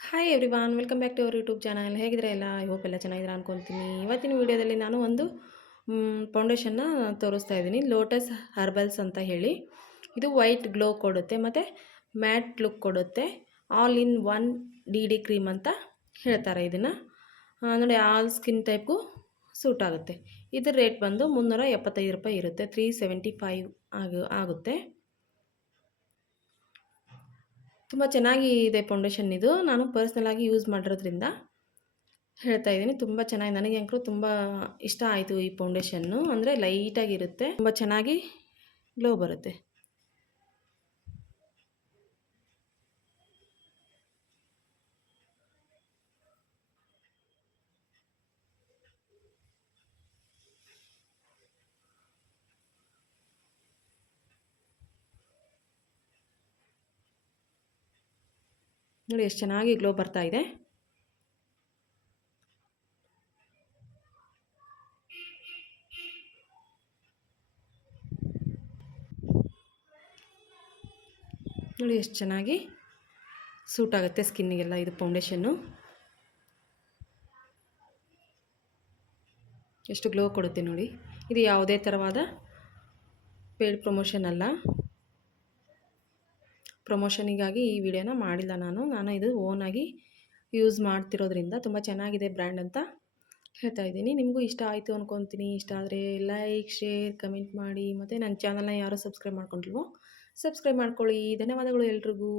Hi everyone welcome back to our YouTube channel ಹೇಗಿದ್ರೆ ಎಲ್ಲ? I hope ಎಲ್ಲ ಚೆನ್ನಾಗಿದ್ರೆ ಅನ್ಕೊತೀನಿ. ಇವತ್ತಿನ ವಿಡಿಯೋದಲ್ಲಿ ನಾನು ಒಂದು ಫೌಂಡೇಶನ್ನ ತೋರಿಸ್ತಾ ಇದ್ದೀನಿ. ಲೋಟಸ್ ಹರ್ಬಲ್ಸ್ ಅಂತ ಹೇಳಿ. ಇದು ವೈಟ್ ಗ್ಲೋ ಕೊಡುತ್ತೆ ಮತ್ತು ಮ್ಯಾಟ್ ಲುಕ್ ಕೊಡುತ್ತೆ. All in one D D cream ಅಂತ ಹೇಳ್ತಾರೆ ಇದನ್ನು. ನೋಡಿ ಆಲ್ ಸ್ಕಿನ್ ಟೈಪ್ಗೂ ಸೂಟ್ ಆಗುತ್ತೆ. ಇದ್ರ ರೇಟ್ ಬಂದು ಮುನ್ನೂರ ಎಪ್ಪತ್ತೈದು ರೂಪಾಯಿ ಇರುತ್ತೆ. ತ್ರೀ ಸೆವೆಂಟಿ ಫೈವ್ ಆಗ, ಆಗುತ್ತೆ. ತುಂಬ ಚೆನ್ನಾಗಿ ಇದೆ ಫೌಂಡೇಶನ್ ಇದು. ನಾನು ಪರ್ಸ್ನಲಾಗಿ ಯೂಸ್ ಮಾಡಿರೋದ್ರಿಂದ ಹೇಳ್ತಾ ಇದ್ದೀನಿ. ತುಂಬ ಚೆನ್ನಾಗಿ ನನಗೆ ಅಂಕರು ತುಂಬ ಇಷ್ಟ ಆಯಿತು ಈ ಫೌಂಡೇಶನ್ನು. ಅಂದರೆ ಲೈಟಾಗಿರುತ್ತೆ. ತುಂಬ ಚೆನ್ನಾಗಿ ಗ್ಲೋ ಬರುತ್ತೆ. ನೋಡಿ ಎಷ್ಟು ಚೆನ್ನಾಗಿ ಗ್ಲೋ ಬರ್ತಾ ಇದೆ. ನೋಡಿ ಎಷ್ಟು ಚೆನ್ನಾಗಿ ಸೂಟ್ ಆಗುತ್ತೆ ಸ್ಕಿನ್ನಿಗೆಲ್ಲ ಇದು ಫೌಂಡೇಶನ್ನು ಎಷ್ಟು ಗ್ಲೋ ಕೊಡುತ್ತೆ ನೋಡಿ. ಇದು ಯಾವುದೇ ಥರವಾದ ಪೇಡ್ ಪ್ರಮೋಷನ್ ಅಲ್ಲ. ಪ್ರಮೋಷನಿಗಾಗಿ ಈ ವಿಡಿಯೋನ ಮಾಡಿಲ್ಲ ನಾನು. ನಾನು ಇದು ಓನಾಗಿ ಯೂಸ್ ಮಾಡ್ತಿರೋದ್ರಿಂದ ತುಂಬ ಚೆನ್ನಾಗಿದೆ ಬ್ರ್ಯಾಂಡ್ ಅಂತ ಹೇಳ್ತಾ ಇದ್ದೀನಿ. ನಿಮಗೂ ಇಷ್ಟ ಆಯಿತು ಅಂದ್ಕೊತೀನಿ ಇಷ್ಟ ಆದರೆ ಲೈಕ್ ಶೇರ್ ಕಮೆಂಟ್ ಮಾಡಿ. ಮತ್ತು ನನ್ನ ಚಾನಲ್ನ ಯಾರು ಸಬ್ಸ್ಕ್ರೈಬ್ ಮಾಡ್ಕೊಂಡಿಲ್ವೋ ಸಬ್ಸ್ಕ್ರೈಬ್ ಮಾಡ್ಕೊಳ್ಳಿ. ಧನ್ಯವಾದಗಳು ಎಲ್ರಿಗೂ.